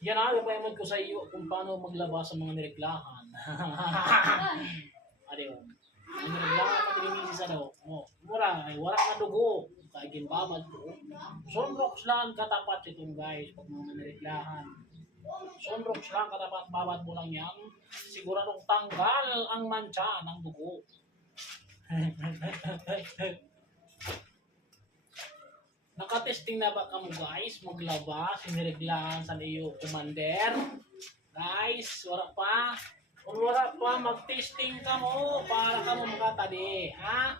Yan na, ipayamad ko sa iyo kung paano maglaba sa mga nireklahan. Ano yun? Ang nireklahan ka tinimisi sa daw. Oh, mura, ay wala ka dugo. Kaya ginbabad ko. Sunrox lang katapat itong guys, pag mga nireklahan. Sunrox lang katapat, babad mo lang yan. Siguradong tanggal ang mancha ng dugo. Nakatesting na ba kamo guys? Maglaba, sinireglahan sa iyo commander. Guys, wala pa. Kung wala pa, mag-testing ka mo para ka mo makatali. Ha?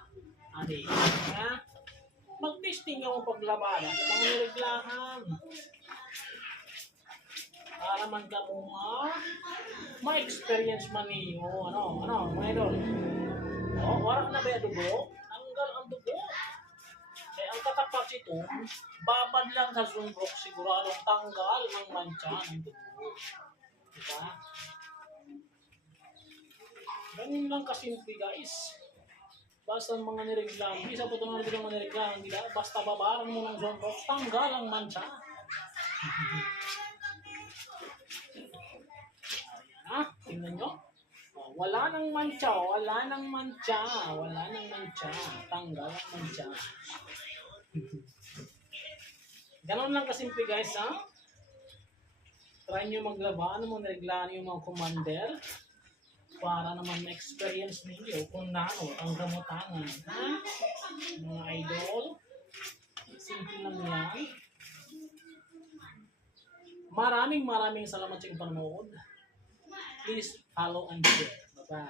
Adi. Ha? Mag-testing ka mo paglaba. Mga nireglahan. Para man ka mo ma-experience man niyo. Ano, mga idol? Oh, wala na ba yung dugo? Tanggal ang dugo. Eh, ang katapat ito, babad lang sa sunrock, siguradong tanggal ang mancha ng dugo. Diba? Ganun lang kasimple guys. Basta ang mga nireglang, isa po ito mga nireglang, basta babaran mo ng sunrock, tanggal ang mancha. Ayan ha, tingnan nyo. Oh, wala nang mancha, tanggal ang mancha. Ganon lang kasimple guys ha. Try nyo maglaba, ano mo nireglaan yung mga commander para naman ma-experience ninyo kung nano ang gamutangan. Ha? Mga idol, simple lang yan. Maraming salamat sa inyong panonood. Please follow and share. Bye-bye.